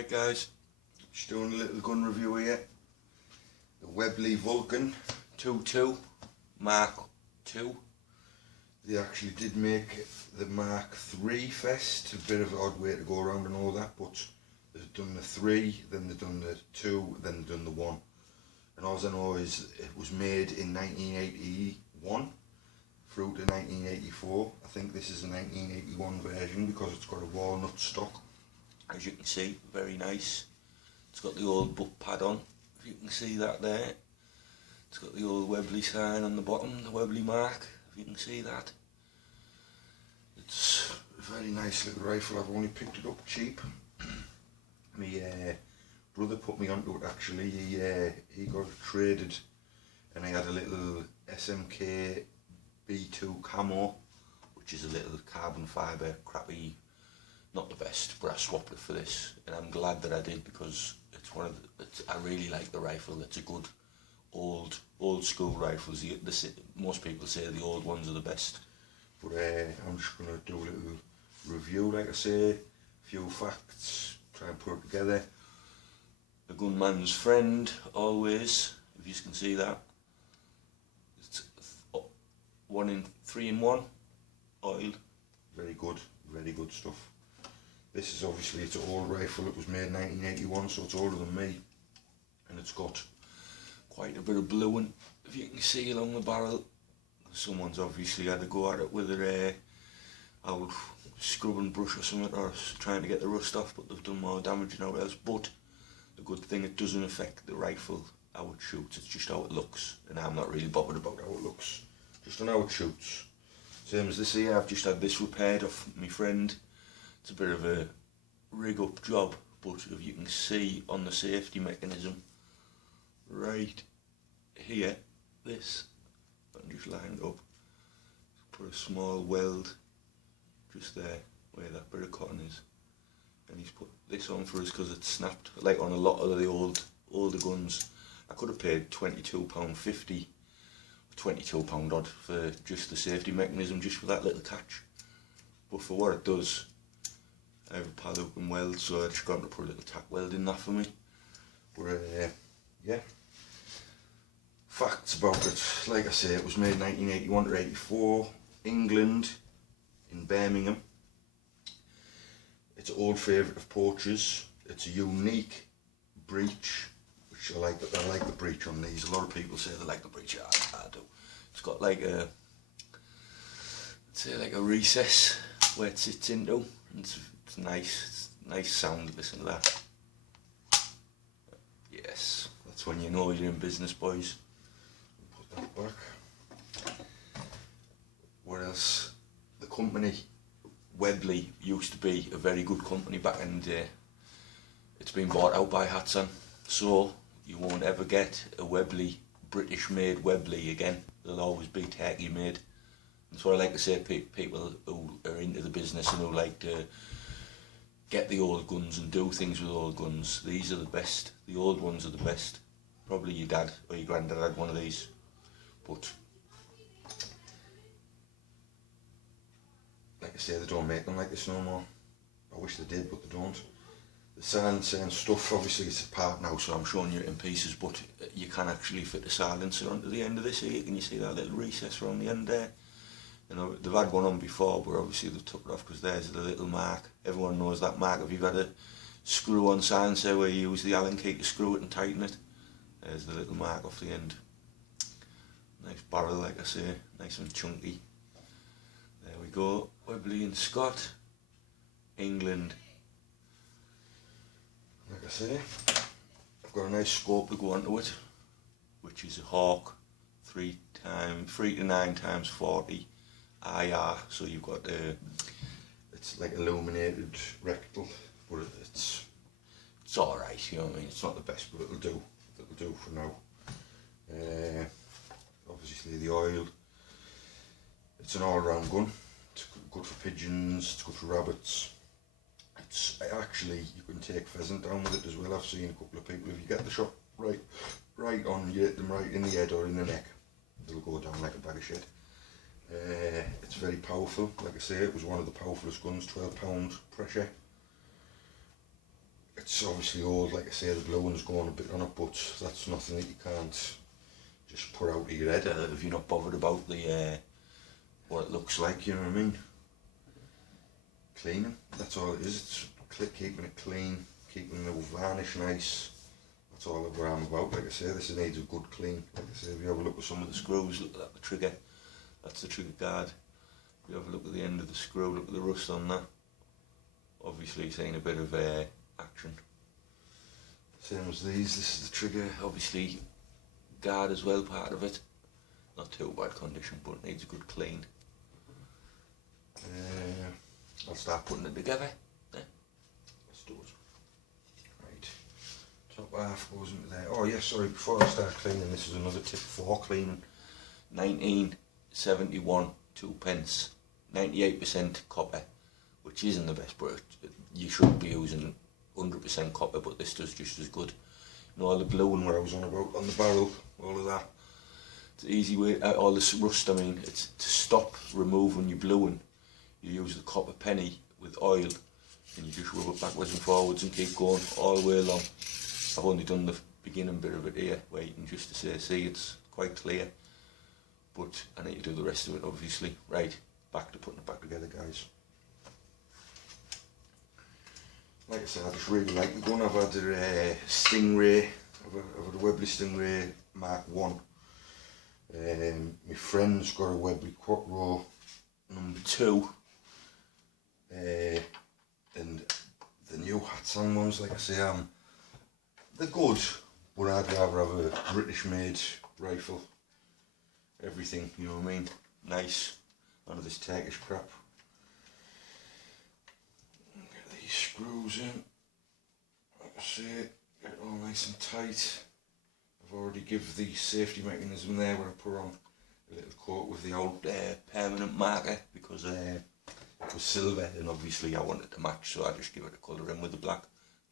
Right guys, just doing a little gun review here. The Webley Vulcan 22 Mark II. They actually did make the Mark III first, a bit of an odd way to go around and all that, but they've done the 3, then they've done the 2, then they've done the 1. And all I know is it was made in 1981 through to 1984. I think this is a 1981 version because it's got a walnut stock. As you can see, very nice. It's got the old book pad on, if you can see that there. It's got the old Webley sign on the bottom, the Webley mark, if you can see that. It's a very nice little rifle. I've only picked it up cheap. My brother put me onto it actually. He got it traded and I had a little SMK B2 camo, which is a little carbon fibre crappy, not the best, but I swapped it for this, and I'm glad that I did because it's one of the, I really like the rifle. It's a good old school rifles. Most people say the old ones are the best, but I'm just going to do a little review, like I say, a few facts, try and put it together. A gunman's friend, always, if you can see that. It's 3-in-1 oil, very good stuff. This is obviously, it's an old rifle. It was made in 1981, so it's older than me, and it's got quite a bit of bluing, if you can see, along the barrel. Someone's obviously had to go at it with their old scrubbing brush or something, or trying to get the rust off, but they've done more damage than anything else. But the good thing, it doesn't affect the rifle, how it shoots. It's just how it looks, and I'm not really bothered about how it looks, just on how it shoots. Same as this here, I've just had this repaired off my friend. It's a bit of a rig up job, but if you can see on the safety mechanism right here, this, I'm just lined up, put a small weld just there where that bit of cotton is, and he's put this on for us because it's snapped. Like on a lot of the older guns, I could have paid £22.50, £22 odd for just the safety mechanism, just for that little catch, but for what it does, I have a pal who can weld, so I just got to put a little tack weld in that for me. But yeah, facts about it. Like I say, it was made 1981 to 84, England, in Birmingham. It's an old favourite of poachers. It's a unique breech, which I like the breech on these. A lot of people say they like the breech. I do. It's got like a, let's say, like a recess where it sits into. And it's nice sound. Listen to that. Yes, that's when you know you're in business, boys. Put that back. What else? The company Webley used to be a very good company back in the day. It's been bought out by Hatsan, so you won't ever get a Webley, British-made Webley again. They'll always be Turkey-made. That's what I like to say to people who are into the business and who like to get the old guns and do things with old guns. These are the best. The old ones are the best. Probably your dad or your granddad had one of these. But like I say, they don't make them like this no more. I wish they did, but they don't. The silencer and stuff, obviously it's apart now, so I'm showing you it in pieces, but you can actually fit the silencer onto the end of this here. Can you see that little recess around the end there? You know, they've had one on before, but obviously they've took it off because there's the little mark. Everyone knows that mark. If you've had a screw-on silencer where you use the Allen key to screw it and tighten it, there's the little mark off the end. Nice barrel, like I say, nice and chunky. There we go, Webley and Scott, England. Like I say, I've got a nice scope to go onto it, which is a Hawk 3 to 9 times 40. IR, so you've got it's like illuminated rectal, but it's alright, you know what I mean. It's not the best, but it'll do for now. Obviously the oil, it's an all-round gun. It's good for pigeons, it's good for rabbits. It's actually, you can take pheasant down with it as well. I've seen a couple of people, if you get the shot right on, you hit them right in the head or in the neck, they'll go down like a bag of shit. It's very powerful. Like I say, it was one of the powerfulest guns, 12 pound pressure. it's obviously old, like I say, the blue one's going a bit on it, but that's nothing that you can't just put out of your head if you're not bothered about the what it looks like, you know what I mean? Cleaning, that's all it is. It's keeping it clean, keeping the varnish nice. That's all that I'm about. Like I say, this needs a good clean. Like I say, if you have a look at some of the screws, look at that, the trigger, that's the trigger guard. If you have a look at the end of the screw, look at the rust on that. Obviously seeing a bit of action. Same as these, this is the trigger, obviously guard as well, part of it. Not too bad condition, but it needs a good clean. I'll start putting it together. Yeah. Let's do it. Right, top half goes into there. Oh yeah, sorry, before I start cleaning, this is another tip for cleaning. 1971 2p, 98% copper, which isn't the best, but you should be using 100% copper, but this does just as good. You know, all the blue one where I was on about on the barrel, all of that. It's an easy way, all this rust, I mean, it's to stop removing your blue one. You use the copper penny with oil and you just rub it backwards and forwards and keep going all the way along. I've only done the beginning bit of it here where you can just see it's quite clear, but I need to do the rest of it obviously. Right, back to putting it back together, guys. Like I said, I just really like the gun. I've had a Stingray, I've had a Webley Stingray Mark 1. My friend's got a Webley Quattro number 2. And the new Hatsan ones, like I say, they're good, but I'd rather have a British made rifle. Everything, you know what I mean? Nice. None of this Turkish crap. Get these screws in. Like I say, get it all nice and tight. I've already given the safety mechanism there where I put on a little coat with the old permanent marker, because it was silver and obviously I wanted to match, so I just give it a colour in with the black.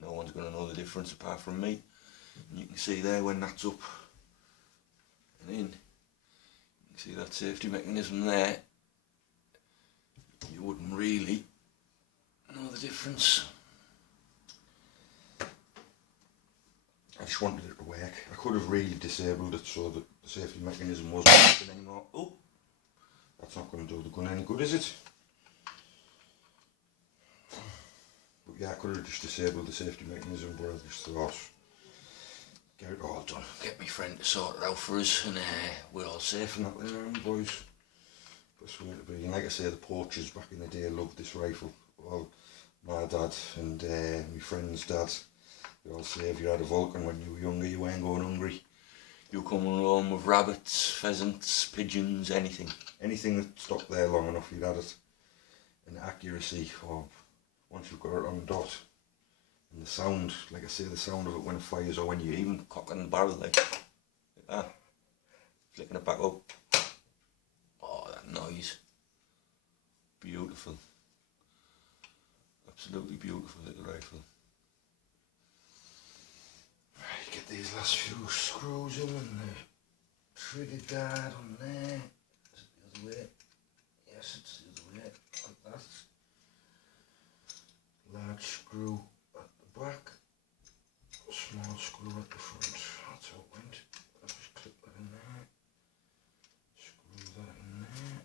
No one's going to know the difference apart from me. And you can see there when that's up and in, you can see that safety mechanism there. You wouldn't really know the difference. I just wanted it to work. I could have really disabled it so that the safety mechanism wasn't working anymore. Oh, that's not going to do the gun any good, is it? But yeah, I could have just disabled the safety mechanism, but I just thought, get it all done. Get my friend to sort it out for us, and we're all safe and that there, boys. Best way to be. And like I say, the poachers back in the day loved this rifle. Well, my dad and my friend's dad, they all say if you had a Vulcan when you were younger, you weren't going hungry. You were coming home with rabbits, pheasants, pigeons, anything. Anything that stopped there long enough, you'd had it. And the accuracy of, once you've got it on the dot, and the sound, like I say, the sound of it when it fires, or when you even cocking the barrel like that, flicking it back up. Oh, that noise. Beautiful. Absolutely beautiful little rifle. Right, get these last few screws in and the trigger guard on there. Is it the other way? Yes, it's the other way, like that. Large screw at the back, small screw at the front. That's how it went. I'll just clip that in there. Screw that in there.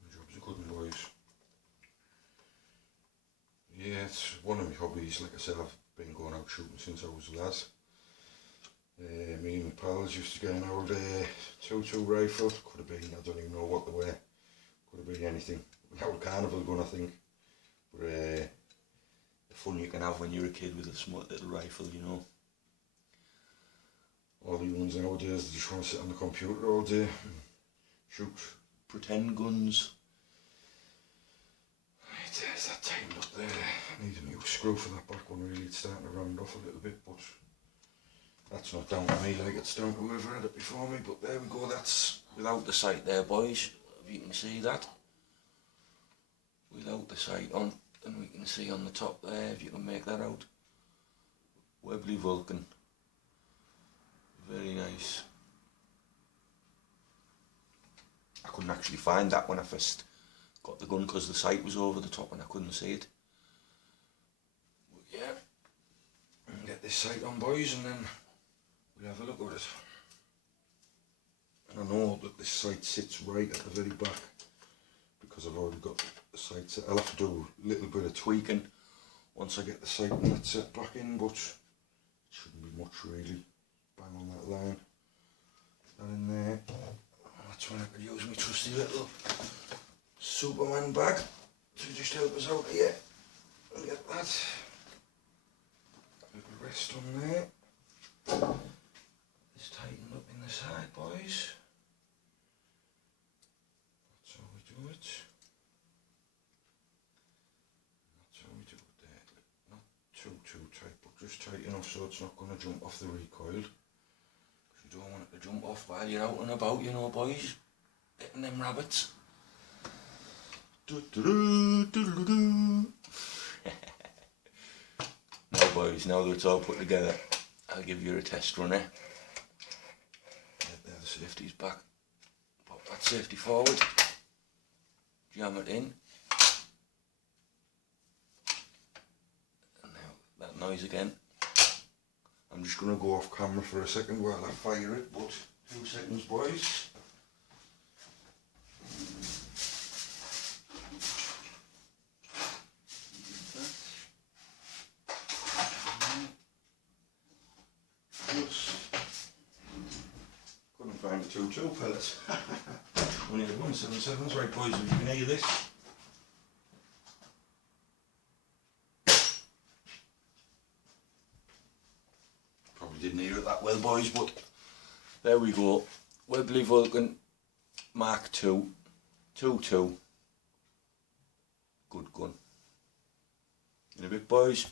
The job's a good one, boys. Yeah, it's one of my hobbies. Like I said, I've been going out shooting since I was a lad. Me and my pals used to get an old 2-2 rifle. Could have been, I don't even know what they were. Could have been anything. An old carnival gun, I think. But the fun you can have when you're a kid with a small little rifle, you know. All the ones nowadays, they just want to sit on the computer all day and shoot pretend guns. Right, there's that tightened up there. I need a new screw for that back one, really. It's starting to round off a little bit, but that's not down to me, like it's down to whoever had it before me. But there we go, that's without the sight there, boys, if you can see that. Without the sight on, and we can see on the top there, if you can make that out, Webley Vulcan, very nice. I couldn't actually find that when I first got the gun because the sight was over the top and I couldn't see it. yeah, and get this sight on, boys, and then we'll have a look at it. And I know that this sight sits right at the very back because I've already got the sight set. I'll have to do a little bit of tweaking once I get the sight and that set back in, but it shouldn't be much really. Bang on that line, that in there. That's when I could use my trusty little Superman bag to just help us out here and get that little rest on there. This tightened up in the side, boys. That's how we do it. That's how we do it there. Not too tight, but just tight enough so it's not going to jump off the recoil. Because you don't want it to jump off while you're out and about, you know, boys. Getting them rabbits. Now, boys, now that it's all put together, I'll give you a test run, eh? There, the safety's back. Pop that safety forward. Jam it in. And now that noise again. I'm just going to go off camera for a second while I fire it, but 2 seconds, boys. Couldn't find the 2.2 pellets. Only had 177s, right, boys, if you can hear this. Probably didn't hear it that well, boys, but there we go. Webley Vulcan Mark II 2.2. Good gun. In a bit, boys.